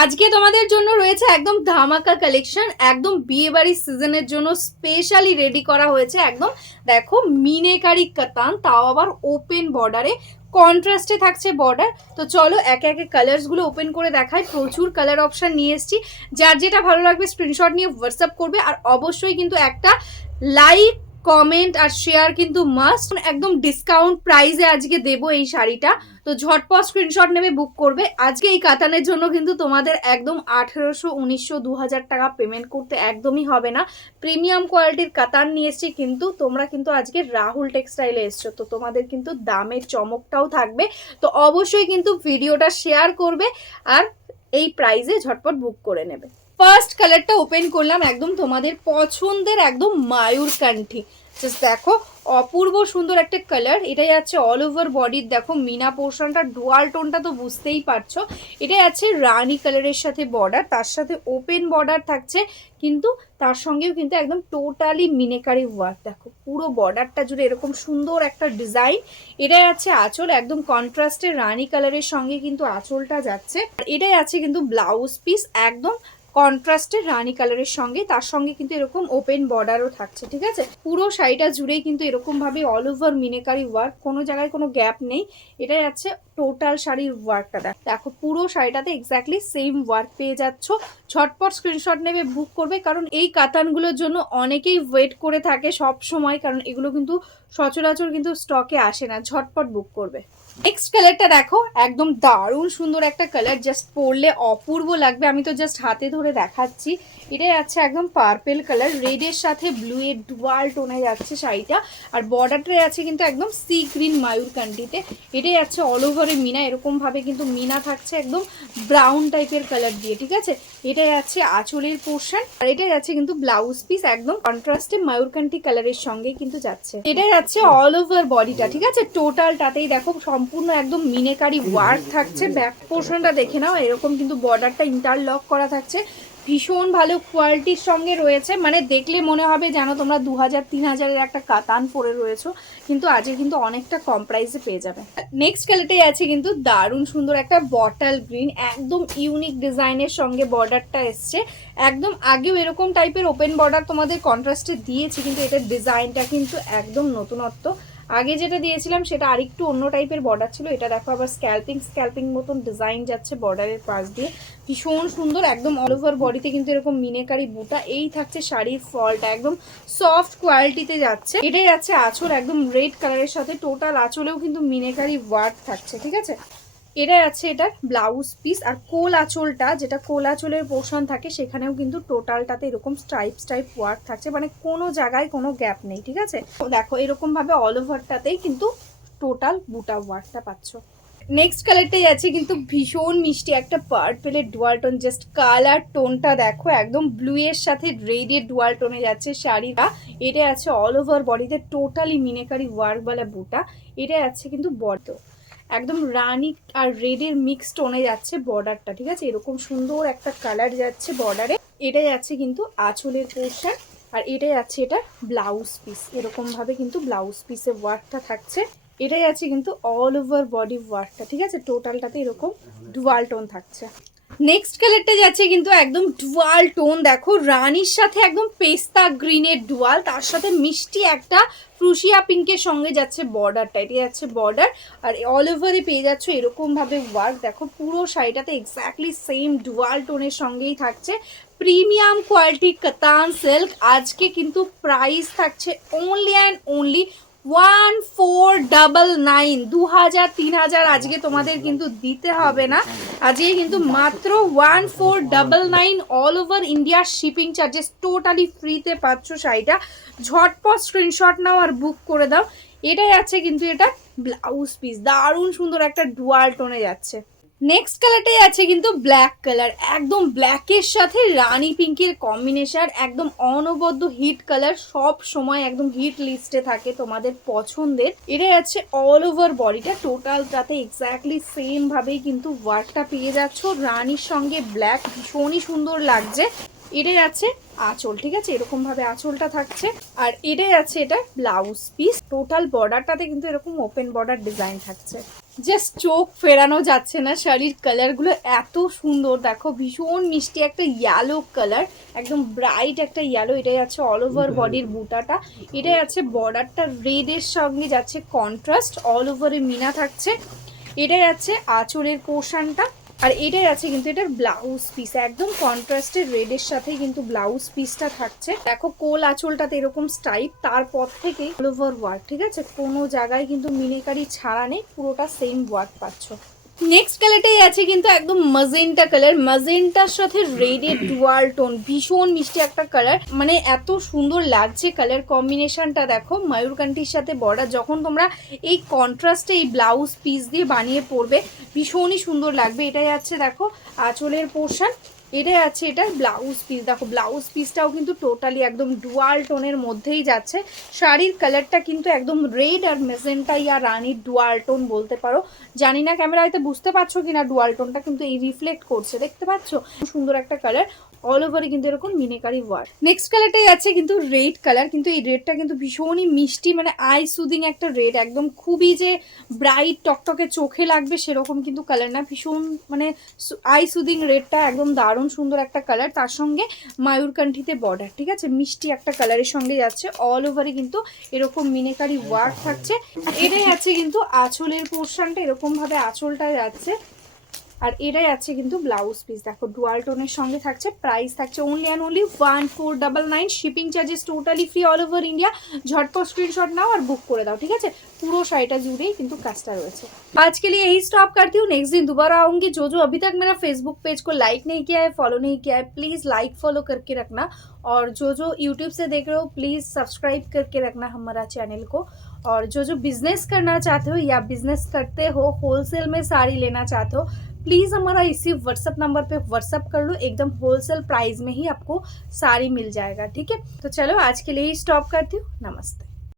আজকে তোমাদের জন্য রয়েছে একদম ধামাকা কালেকশন, একদম বিয়ে বাড়ির সিজনের জন্য স্পেশালি রেডি করা হয়েছে। একদম দেখো মিনেকারি কাতান, তাও আবার ওপেন বর্ডারে, কন্ট্রাস্টে থাকছে বর্ডার। তো চলো একে একে কালার্স গুলো ওপেন করে দেখাই। প্রচুর কালার অপশন নিয়ে এসেছি, যার যেটা ভালো লাগবে স্ক্রিনশট নিয়ে হোয়াটসঅ্যাপ করবে। আর অবশ্যই কিন্তু একটা লাইক, কমেন্ট আর শেয়ার কিন্তু মাস্ট। একদম ডিসকাউন্ট প্রাইসে আজকে দেবো এই শাড়িটা, তো ঝটপট স্ক্রিনশট নেবে, বুক করবে। আজকে এই কাতানের জন্য কিন্তু তোমাদের একদম 1800, 1900, 2000 টাকা পেমেন্ট করতে একদমই হবে না। প্রিমিয়াম কোয়ালিটির কাতান নিয়ে এসছি, কিন্তু তোমরা কিন্তু আজকে রাহুল টেক্সটাইলে এসছো, তো তোমাদের কিন্তু দামের চমকটাও থাকবে। তো অবশ্যই কিন্তু ভিডিওটা শেয়ার করবে আর এই প্রাইসে ঝটপট বুক করে নেবে। ফার্স্ট কালারটা ওপেন করলাম, একদম তোমাদের পছন্দের একদম মায়ূরকান্ঠি। জাস্ট দেখো অপূর্ব সুন্দর একটা কালার। এটাই আছে অল ওভার বডির, দেখো মিনা পোর্শনটা ডুয়াল টোনটা তো বুঝতেই পারছো। এটাই আছে রানী কালারের সাথে বর্ডার, তার সাথে ওপেন বর্ডার থাকছে, কিন্তু তার সঙ্গেও কিন্তু একদম টোটালি মিনেকারি ওয়ার্ক। দেখো পুরো বর্ডারটা জুড়ে এরকম সুন্দর একটা ডিজাইন। এটাই আছে আঁচল, একদম কন্ট্রাস্টের রানী কালারের সঙ্গে কিন্তু আঁচলটা যাচ্ছে। আর এটাই আছে কিন্তু ব্লাউজ পিস, একদম কন্ট্রাস্টের রানী কালারের সঙ্গে, তার সঙ্গে কিন্তু এরকম ওপেন বর্ডারও থাকছে। ঠিক আছে, পুরো শাড়িটা জুড়েই কিন্তু এরকম ভাবে অল ওভার মিনেকারি ওয়ার্ক, কোনো জায়গায় কোনো গ্যাপ নেই। এটাই আছে টোটাল শাড়ির ওয়ার্কটা। দেখো পুরো শাড়িটাতে এক্স্যাক্টলি সেম ওয়ার্ক পেয়ে যাচ্ছ। ঝটপট স্ক্রিনশট নেবে, বুক করবে, কারণ এই কাতানগুলোর জন্য অনেকেই ওয়েট করে থাকে সব সময়, কারণ এগুলো কিন্তু সচরাচর কিন্তু স্টকে আসে না। ঝটপট বুক করবে। নেক্সট কালারটা দেখো, একদম দারুণ সুন্দর একটা কালার, জাস্ট পরলে অপূর্ব লাগবে। আমি তো জাস্ট হাতে ধরে দেখাচ্ছি। এটাই আছে একদম পার্পেল কালার, রেডের সাথে ব্লু এর ডুয়াল টোনে যাচ্ছে শাড়িটা। আর বর্ডারটাই আছে কিন্তু একদম সি গ্রিন মায়ূরকান্ঠিতে। এটাই আছে অল ওভারে মিনা, এরকম ভাবে কিন্তু মিনা থাকছে একদম ব্রাউন টাইপের কালার দিয়ে। ঠিক আছে, এটাই আছে আঁচলের পোর্শন, আর এটাই আছে কিন্তু ব্লাউজ পিস, একদম কন্ট্রাস্টে মায়ূরকান্ঠি কালারের সঙ্গে কিন্তু যাচ্ছে। এটাই আছে অল ওভার বডিটা। ঠিক আছে, টোটালটাতেই দেখো সম্পূর্ণ একদম মিনেকারি ওয়ার্ক থাকছে। ব্যাক পোর্শনটা দেখে নাও, এরকম কিন্তু বর্ডারটা ইন্টারলক করা থাকছে। ভীষণ ভালো কোয়ালিটির সঙ্গে রয়েছে, মানে দেখলে মনে হবে যেন তোমরা 2000-3000-এর একটা কাতান পরে রয়েছো, কিন্তু আজকে কিন্তু অনেকটা কম প্রাইসে পেয়ে যাবে। নেক্সট কালারটাই আছে কিন্তু দারুণ সুন্দর একটা বটল গ্রিন, একদম ইউনিক ডিজাইনের সঙ্গে বর্ডারটা এসছে। একদম আগেও এরকম টাইপের ওপেন বর্ডার তোমাদের কন্ট্রাস্টে দিয়েছি, কিন্তু এটার ডিজাইনটা কিন্তু একদম নতুনত্ব। আগে যেটা দিয়েছিলাম সেটা আরেকটু অন্য টাইপের বর্ডার ছিল, এটা দেখো আবার স্ক্যাল্পিং মতন ডিজাইন যাচ্ছে বর্ডারের পাশ দিয়ে। ভীষণ সুন্দর, একদম অল ওভার বডিতে কিন্তু এরকম মিনেকারি বুটা। এই থাকছে শাড়ির ফলটা, একদম সফট কোয়ালিটিতে যাচ্ছে। এটাই আছে আঁচল, একদম রেড কালারের সাথে টোটাল আঁচলেও কিন্তু মিনেকারি ওয়ার্ক থাকছে। ঠিক আছে, এটাই আছে এটার ব্লাউজ পিস। আর কোল আঁচলটা, যেটা কোল আঁচলের পোর্শন থাকে, সেখানেও কিন্তু টোটালটাতে এরকম স্ট্রাইপ ওয়ার্ক থাকছে, মানে কোনো জায়গায় কোনো গ্যাপ নেই। ঠিক আছে, দেখো এরকম ভাবে অল ওভারটাতেই কিন্তু টোটাল বুটা ওয়ার্কটা পাচ্ছ। নেক্সট কালারটাই আছে কিন্তু ভীষণ মিষ্টি একটা পার্পেলের ডুয়াল টোন। জাস্ট কালার টোনটা দেখো, একদম ব্লু এর সাথে রেডের ডুয়াল টোনে যাচ্ছে শাড়িটা। এটা আছে অল ওভার বডিতে টোটালি মিনেকারি ওয়ার্ক বলা বুটা। এটা আছে কিন্তু বর্দ, একদম রানি আর রেডের মিক্স টোনে যাচ্ছে বর্ডারটা। ঠিক আছে, এরকম সুন্দর একটা কালার যাচ্ছে বর্ডারে। এটাই আছে কিন্তু আঁচলের পোর্শন, আর এটাই আছে এটা ব্লাউজ পিস। এরকম ভাবে কিন্তু ব্লাউজ পিসের ওয়ার্কটা থাকছে। এটাই আছে কিন্তু অল ওভার বডি ওয়ার্কটা। ঠিক আছে, টোটালটাতে এরকম ডুয়াল টোন থাকছে। নেক্সট কালারটা যাচ্ছে কিন্তু একদম ডুয়াল টোন, দেখো রানির সাথে একদম পেস্তা গ্রিনের ডুয়াল, তার সাথে মিষ্টি একটা ফ্রুশিয়া পিঙ্কের সঙ্গে যাচ্ছে বর্ডারটা। এটি যাচ্ছে বর্ডার, আর অল ওভারে পেয়ে যাচ্ছ এরকম ভাবে ওয়ার্ক। দেখো পুরো শাড়িটাতে এক্স্যাক্টলি সেম ডুয়াল টোনের সঙ্গেই থাকছে। প্রিমিয়াম কোয়ালিটি কাতান সিল্ক। আজকে কিন্তু প্রাইস থাকছে অনলি অ্যান্ড অনলি 1499। 2000-3000 আজকে তোমাদের কিন্তু দিতে হবে না। আজকে কিন্তু মাত্র 1499, all over India shipping charges totally ফ্রিতে পাচ্ছ শাড়িটা। ঝটপট স্ক্রিনশট নাও আর বুক করে দাও। এটাই আছে কিন্তু এটা ব্লাউজ পিস, দারুণ সুন্দর একটা ডুয়াল টোনে যাচ্ছে। নেক্সট কালারটাই আছে কিন্তু ব্ল্যাক কালার, একদম ব্ল্যাকের সাথে রানী পিঙ্কের কম্বিনেশন, একদম অনবদ্য হিট কালার, সব সময় একদম হিট লিস্টে থাকে তোমাদের পছন্দের। এটাই আছে অল ওভার বডিটা, টোটালটাতে এক্স্যাক্টলি সেম ভাবেই কিন্তু ওয়ার্কটা পেয়ে যাচ্ছ। রানীর সঙ্গে ব্ল্যাক ভীষণই সুন্দর লাগছে। এটাই আছে আঁচল। ঠিক আছে, এরকম ভাবে আঁচলটা থাকছে, আর এটাই আছে এটা ব্লাউজ পিস। টোটাল বর্ডারটাতে কিন্তু এরকম ওপেন বর্ডার ডিজাইন থাকছে। জাস্ট চোখ ফেরানো যাচ্ছে না, শাড়ির কালারগুলো এত সুন্দর। দেখো ভীষণ মিষ্টি একটা ইয়েলো কালার, একদম ব্রাইট একটা ইয়েলো। এটাই আছে অল ওভার বডির বুটাটা, এটাই আছে বর্ডারটা রেডের সঙ্গে যাচ্ছে কন্ট্রাস্ট, অল ওভারে মিনা থাকছে। এটাই আছে আঁচলের পোর্শনটা, আর এটাই আছে কিন্তু এটার ব্লাউজ পিস, একদম কন্ট্রাস্টের রেডের সাথেই কিন্তু ব্লাউজ পিসটা থাকছে। দেখো কোল আঁচলটাতে এরকম স্টাইপ, তারপর থেকে অল ওভার ওয়ার্ক, ঠিক আছে, কোনো জায়গায় কিন্তু মিনেকারি ছাড়া নেই, পুরোটা সেম ওয়ার্ক পাচ্ছ। নেক্সট কালারটাই আছে কিন্তু একদম মাজেন্টা কালার, মাজেন্টার সাথে রেডের ডুয়াল টোন, ভীষণ মিষ্টি একটা কালার, মানে এত সুন্দর লাগছে কালার কম্বিনেশনটা। দেখো ময়ূরকান্ঠির সাথে বর্ডার, যখন তোমরা এই কন্ট্রাস্টে এই ব্লাউজ পিস দিয়ে বানিয়ে পরবে ভীষণই সুন্দর লাগবে। এটাই আছে দেখো আঁচলের পোর্শন, এটাই আছে এটার ব্লাউজ পিস। দেখো ব্লাউজ পিসটাও কিন্তু টোটালি একদম ডুয়াল টোনের মধ্যেই যাচ্ছে। শাড়ির কালারটা কিন্তু একদম রেড আর মেজেন্টা ইয়া রানির ডুয়াল টোন বলতে পারো। জানি না ক্যামেরাতে বুঝতে পারছো কিনা, ডুয়াল টোনটা কিন্তু এই রিফ্লেক্ট করছে, দেখতে পাচ্ছ, সুন্দর একটা কালার, অল ওভারে কিন্তু এরকম মিনেকারি ওয়ার্ক। নেক্সট কালারটাই আছে কিন্তু রেড কালার, কিন্তু এই রেডটা কিন্তু ভীষণই মিষ্টি, মানে আই সুদিং একটা রেড, একদম খুবই যে ব্রাইট টকটকে চোখে লাগবে সেরকম কিন্তু কালার না, ভীষণ মানে আই সুদিং রেডটা একদম দারুণ সুন্দর একটা কালার। তার সঙ্গে ময়ূরকান্ঠিতে বর্ডার, ঠিক আছে, মিষ্টি একটা কালারের সঙ্গে যাচ্ছে, অল ওভারে কিন্তু এরকম মিনেকারি ওয়ার্ক থাকছে। এটাই আছে কিন্তু আঁচলের পোর্শনটা, এরকম ভাবে আঁচলটা যাচ্ছে, আর এটাই আছে কিন্তু ব্লাউজ পিস। দেখো ডুয়াল টোনের সঙ্গে থাকছে, প্রাইস থাকছে only and only 1499, shipping charges totally free all over India. ঝটপট স্ক্রিনশট নাও আর बुक করে দাও, ঠিক আছে। पूरा শাড়িটা জুড়েই কিন্তু কাজটা রয়েছে। आज के लिए यही स्टॉप करती हूँ, नेक्स्ट दिन दोबारा आऊंगी। जो अभी तक मेरा फेसबुक पेज को लाइक नहीं किया है, फॉलो नहीं किया है, प्लीज़ लाइक फॉलो करके रखना। और जो यूट्यूब से देख रहे हो प्लीज़ सब्सक्राइब करके रखना हमारा चैनल को। और जो बिजनेस करना चाहते हो या बिजनेस करते हो, होलसेल में साड़ी लेना चाहते हो, प्लीज़ हमारा इसी व्हाट्सअप नंबर पे व्हाट्सअप कर लो, एकदम होलसेल प्राइस में ही आपको साड़ी मिल जाएगा, ठीक है। तो चलो आज के लिए ही स्टॉप करती हूँ, नमस्ते।